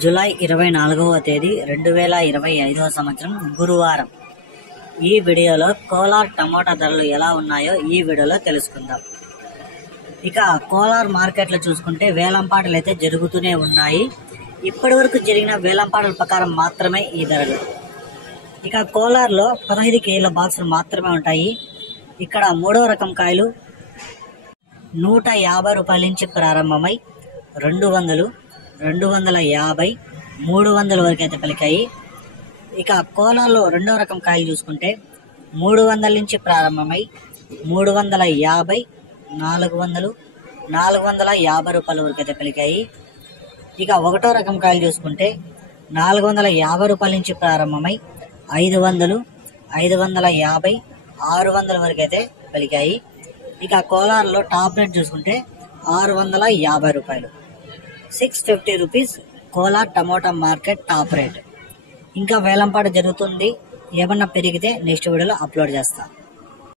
July 24వ తేదీ 2025వ సంవత్సరం గురువారం. ఈ వీడియోలో కోలార్ టమోటా ధరలు ఎలా ఉన్నాయో ఈ వీడియోలో తెలుసుకుందాం. ఇక కోలార్ మార్కెట్లో చూసుకుంటే వేలంపాటలు అయితే జరుగుతూనే ఉన్నాయి. ఇప్పటి వరకు జరిగిన వేలంపాటల ప్రకారం మాత్రమే ఈ ధరలు. ఇక కోలార్లో 15 కేజీల బాక్సులు మాత్రమే ఉంటాయి. ఇక్కడ మూడో రకం కాయలు 150 రూపాయల నుంచి ప్రారంభమై 200, 250, 300 వరకు అయితే పలికాయి. ఇక కోలార్లో రెండవ రకం కాయలు చూసుకుంటే 300 నుంచి ప్రారంభమై 350, 400, 450 రూపాయల వరకు అయితే పలికాయి. ఇక ఒకటో రకం కాయలు చూసుకుంటే 450 రూపాయల నుంచి ప్రారంభమై 500, 550, 600 వరకు అయితే పలికాయి. ఇక కోలార్లో టాప్ రేట్ చూసుకుంటే 650 రూపాయలు, 650 rupees Kolar tomato market top rate. ఇంకా వేలంపాట జరుగుతుంది. ఏమన్నా పెరిగితే నెక్స్ట్ వీడియోలో అప్లోడ్ చేస్తాను.